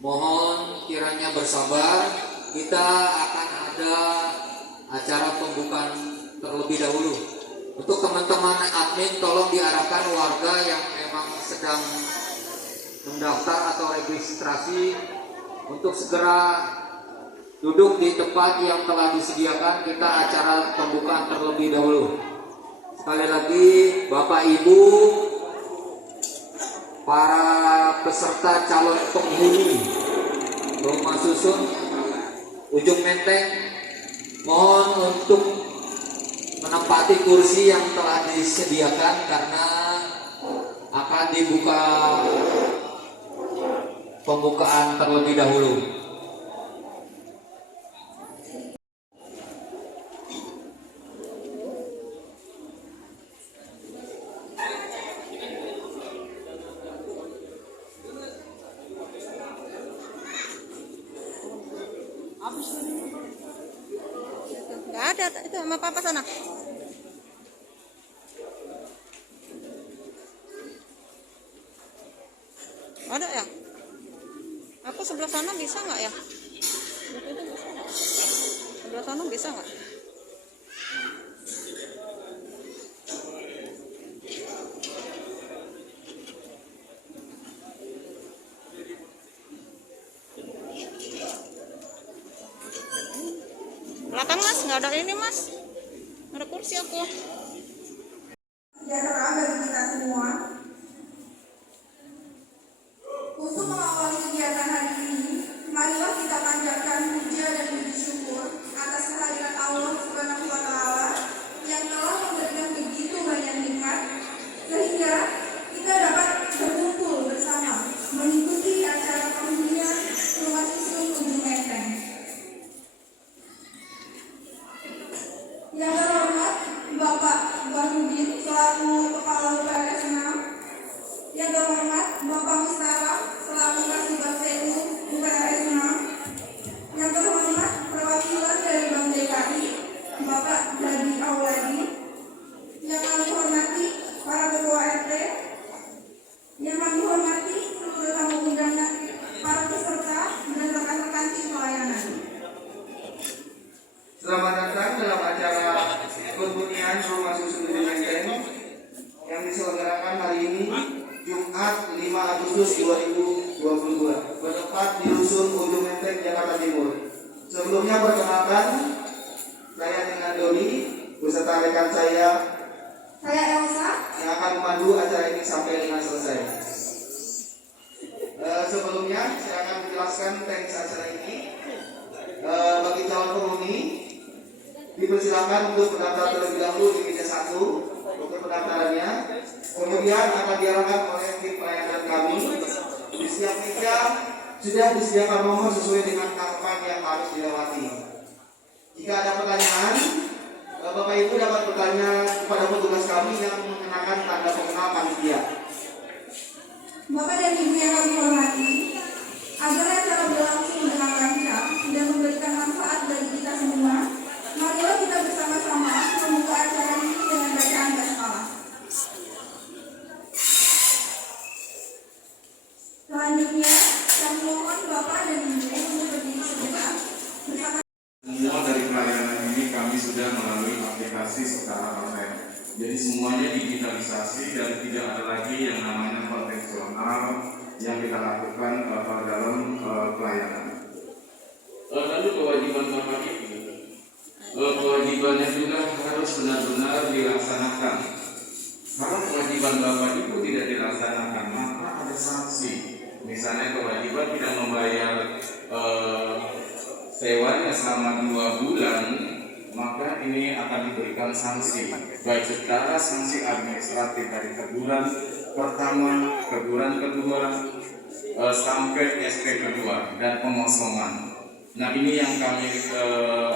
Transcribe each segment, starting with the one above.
Mohon kiranya bersabar, kita akan ada acara pembukaan terlebih dahulu. Untuk teman-teman admin, tolong diarahkan warga yang memang sedang mendaftar atau registrasi untuk segera duduk di tempat yang telah disediakan. Kita acara pembukaan terlebih dahulu. Sekali lagi, Bapak Ibu, para peserta calon penghuni rumah susun Ujung Menteng, mohon untuk menempati kursi yang telah disediakan karena akan dibuka pembukaan terlebih dahulu. Nggak ada itu sama papa sana. Ada ya? Aku sebelah sana bisa nggak ya? Sebelah sana bisa nggak? Belakang mas, nggak ada ini mas. Nggak ada kursi aku. Sejahtera bagi kita semua. Untuk mengawali kegiatan hari ini, marilah kita panjatkan puja dan puji syukur atas kehadiran Allah Subhanahu wa Ta'ala yang telah memberikan begitu banyak nikmat sehingga kita dapat berkumpul bersama mengikuti acara penghunian rumah susun Ujung Menteng. Yang terhormat Bapak Bahrudin selaku Kepala UPRS 6, yang terhormat Bapak Mustafa selaku Kasubag TU UPRS 6, yang terhormat perwakilan dari Bank DKI Bapak Dadi Auladi, yang kami hormati para ketua RT, yang kami hormati seluruh tamu undangan, para peserta dan rekan-rekan tim pelayanan. Selamat datang dalam acara penghunian rumah susun Ujung Menteng yang diselenggarakan hari ini Jumat 5 Agustus 2022 bertempat di Dusun Ujung Menteng, Jakarta Timur. Sebelumnya perkenalkan, saya dengan Doni beserta rekan saya Elsa, yang akan memandu acara ini sampai dengan selesai. Sebelumnya saya akan menjelaskan teknis acara ini. Bagi calon penghuni dipersilakan untuk mendaftar terlebih dahulu di meja 1 untuk pendaftarannya. Kemudian akan diarahkan oleh tim pelayanan kami. Di setiap meja sudah disediakan nomor sesuai dengan tahapan yang harus dilewati. Jika ada pertanyaan, Bapak Ibu dapat bertanya kepada petugas kami yang mengenakan tanda pengenal panitia. Bapak dan Ibu yang kami hormati, agar acara berlangsung dengan lancar dan memberikan manfaat bagi kita semua, marilah kita bersama-sama membuka acara ini dengan bacaan basmalah. Selanjutnya, kami mohon Bapak dan Ibu untuk berdiri sebentar bersama. Semua dari pelayanan ini kami sudah melalui aplikasi secara online. Jadi semuanya digitalisasi dan tidak ada lagi yang namanya konvensional yang kita lakukan dalam pelayanan. Lalu kewajiban Bapak Ibu, kewajibannya juga harus benar-benar dilaksanakan. Kalau kewajiban Bapak Ibu tidak dilaksanakan, maka ada sanksi. Misalnya kewajiban tidak membayar sewanya selama 2 bulan, maka ini akan diberikan sanksi, baik secara sanksi administratif dari teguran pertama, teguran kedua, sampai SP kedua dan pengosongan. Nah, ini yang kami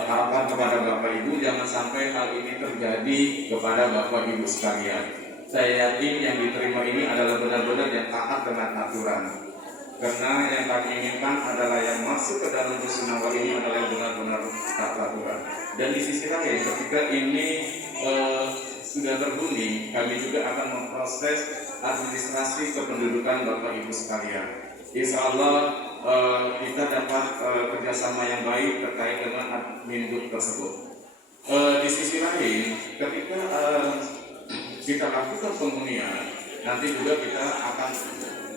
harapkan kepada Bapak Ibu, jangan sampai hal ini terjadi kepada Bapak Ibu sekalian. Saya yakin yang diterima ini adalah benar-benar yang taat dengan aturan. Karena yang kami inginkan adalah yang masuk ke dalam dusun awal ini adalah yang benar-benar taat aturan. Dan di sisi lain, ketika ini sudah terbunyi, kami juga akan memproses administrasi kependudukan Bapak Ibu sekalian. Insya Allah kita dapat kerjasama yang baik terkait dengan admin duk tersebut. Di sisi lain, ketika kita lakukan penghunian, nanti juga kita akan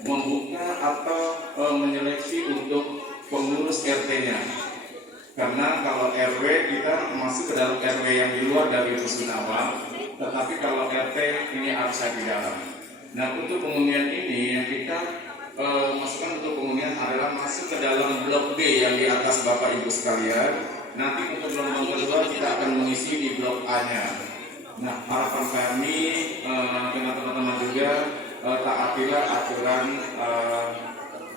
membuka atau menyeleksi untuk pengurus RT-nya. Karena kalau RW kita masuk ke dalam RW yang di luar dari rusunawa, tetapi kalau RT ini harus di dalam. Nah, untuk penghunian ini yang kita masukkan untuk penghunian adalah masuk ke dalam blok B yang di atas Bapak Ibu sekalian. Nanti untuk gelombang kedua kita akan mengisi di blok A-nya. Nah, harapan kami dengan teman-teman juga taatilah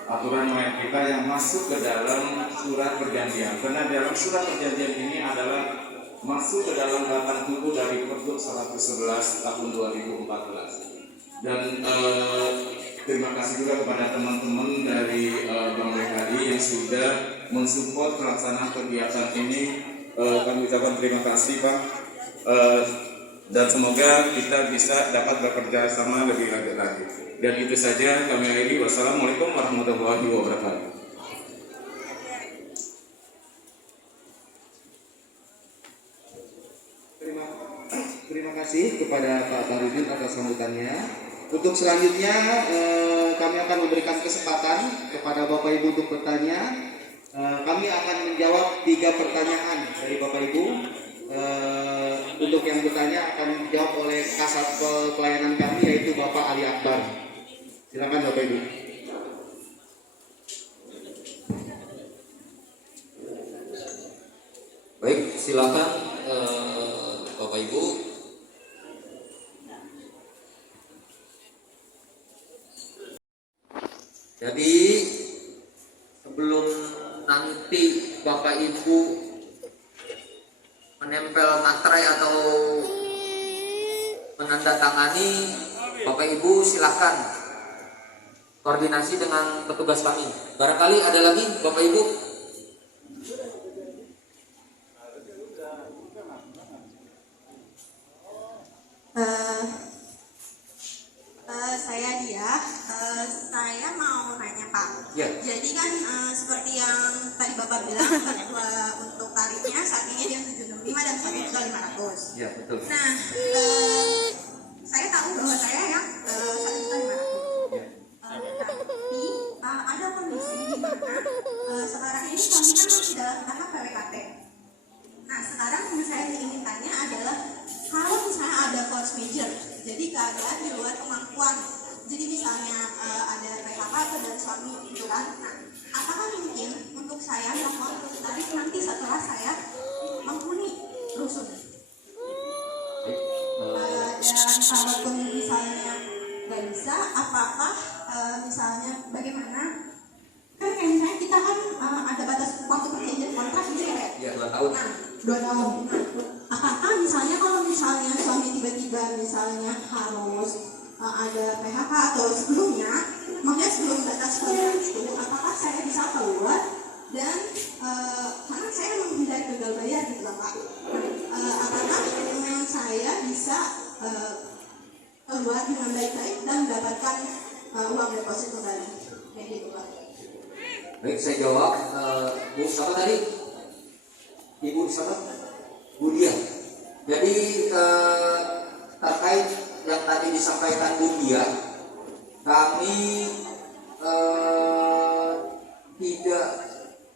aturan main kita yang masuk ke dalam surat perjanjian. Karena dalam surat perjanjian ini adalah masuk ke dalam batang tubuh dari Pergub 111 tahun 2014. Dan terima kasih juga kepada teman-teman dari Bank BKI yang sudah mensupport pelaksanaan kegiatan ini. Kami ucapkan terima kasih Pak. Dan semoga kita bisa dapat bekerja sama lebih lanjut lagi. Dan itu saja kami akhiri. Wassalamualaikum warahmatullahi wabarakatuh. Terima kasih kepada Pak Barudin atas sambutannya. Untuk selanjutnya kami akan memberikan kesempatan kepada Bapak Ibu untuk bertanya. Kami akan menjawab 3 pertanyaan dari Bapak Ibu. Untuk yang bertanya akan dijawab oleh Kasat Pelayanan kami yaitu Bapak Ali Akbar. Silakan Bapak Ibu. Baik, silakan Bapak Ibu. Jadi sebelum nanti Bapak Ibu menempel materai atau menandatangani, Bapak Ibu silahkan koordinasi dengan petugas kami. Barangkali ada lagi Bapak Ibu. Saya Dia, saya mau nanya Pak. Ya. Jadi kan seperti yang tadi Bapak bilang bahwa untuk tarifnya saat ini dia 765 dan saat itu 500. Ya, betul. Nah, saya tahu bahwa saya yang 1.500. Ya. Tapi ada kondisi di mana sekarang ini kami kan masih dalam tahap PWKT. Nah, sekarang yang saya ingin tanya adalah kalau misalnya ada force major, jadi keadaan di luar kemampuan, jadi misalnya ada PHK atau dan suami itu kan, nah, apakah mungkin untuk saya mohon tarif nanti setelah saya menghuni rusun? Dan kalau misalnya nggak bisa, apakah misalnya bagaimana? Kan kayak misalnya kita kan ada batas waktu perjanjian kontrak gitu ya kayak? Ya, 2 tahun. Nah, 2 tahun. Nah, apakah misalnya kalau misalnya suami tiba-tiba misalnya harus ada PHK atau sebelumnya, makanya sebelum batas kontrak itu, apakah saya bisa keluar dan karena saya menghindari gagal bayar gitu lah Pak. Apakah saya bisa keluar dengan baik-baik dan mendapatkan uang deposit kembali? Kayak gitu Pak. Baik, saya jawab. Bu siapa tadi? Ibu siapa? Bu Dia. Jadi terkait yang tadi disampaikan Bu Dia, kami tidak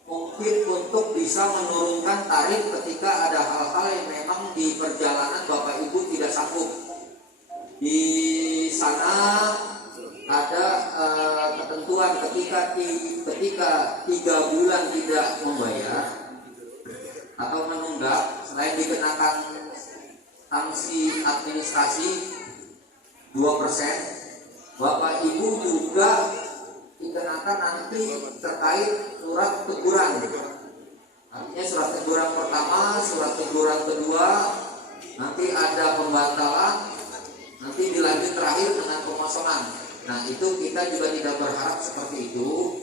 mungkin untuk bisa menurunkan tarif ketika ada hal-hal yang memang di perjalanan Bapak Ibu tidak sanggup. Di sana ada ketentuan ketika 3 bulan tidak membayar atau menunggak, selain dikenakan sanksi administrasi 2%, Bapak Ibu juga dikenakan nanti terkait surat teguran. Artinya surat teguran pertama, surat teguran kedua, nanti ada pembatalan, nanti dilanjut terakhir dengan pengosongan. Nah, itu kita juga tidak berharap seperti itu.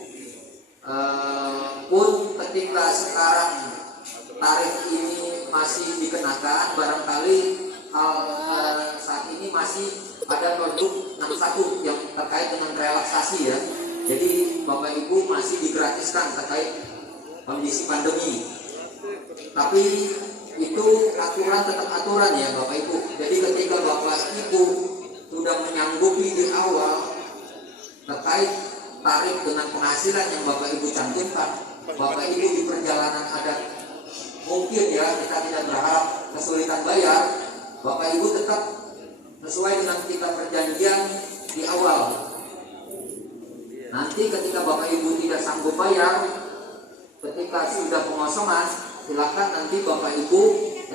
Pun ketika sekarang tarif ini masih dikenakan, barangkali saat ini masih ada produk 61 yang terkait dengan relaksasi ya. Jadi Bapak Ibu Ibu masih digratiskan terkait kondisi pandemi. Tapi itu aturan tetap aturan ya Bapak Ibu. Jadi ketika Bapak Ibu sudah menyanggupi di awal terkait tarif dengan penghasilan yang Bapak Ibu cantumkan, Bapak Ibu di perjalanan ada mungkin ya, kita tidak berharap kesulitan bayar, Bapak Ibu tetap sesuai dengan kita perjanjian di awal. Nanti ketika Bapak Ibu tidak sanggup bayar, ketika sudah pengosongan, silakan nanti Bapak Ibu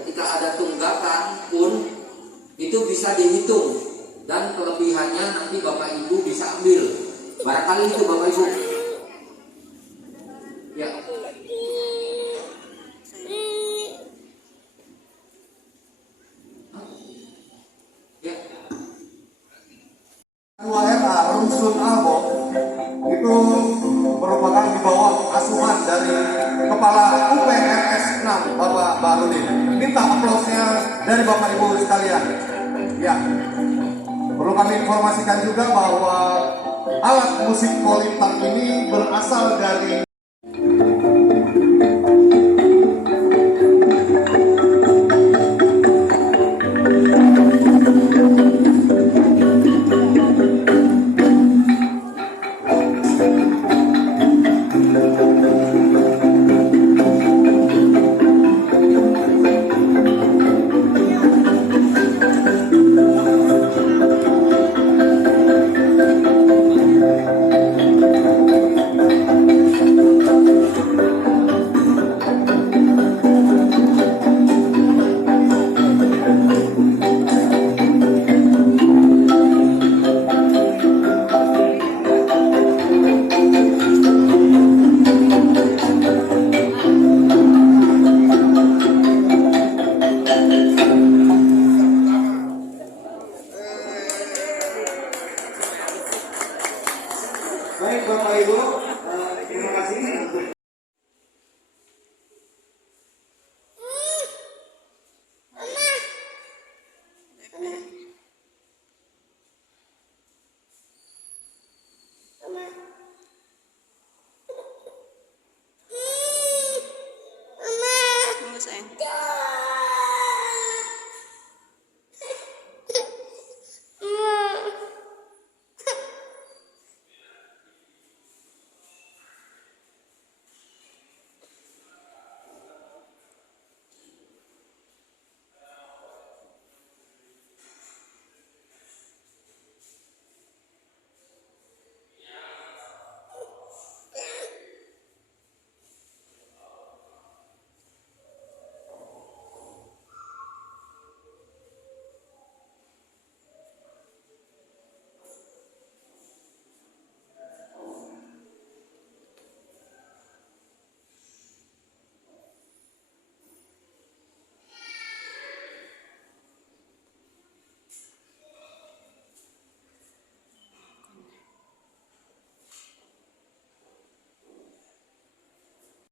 ketika ada tunggakan pun itu bisa dihitung dan kelebihannya nanti Bapak Ibu bisa ambil. Barangkali itu Bapak Ibu. Ya. Ya. 2RA Rumsun Albo itu merupakan di bawah asuhan dari Kepala UPRS 6 Bapak Barudin. Minta aplausnya dari Bapak Ibu sekalian. Ya, perlu kami informasikan juga bahwa alat musik kolintang ini berasal dari Baik Bapak Ibu, terima kasih.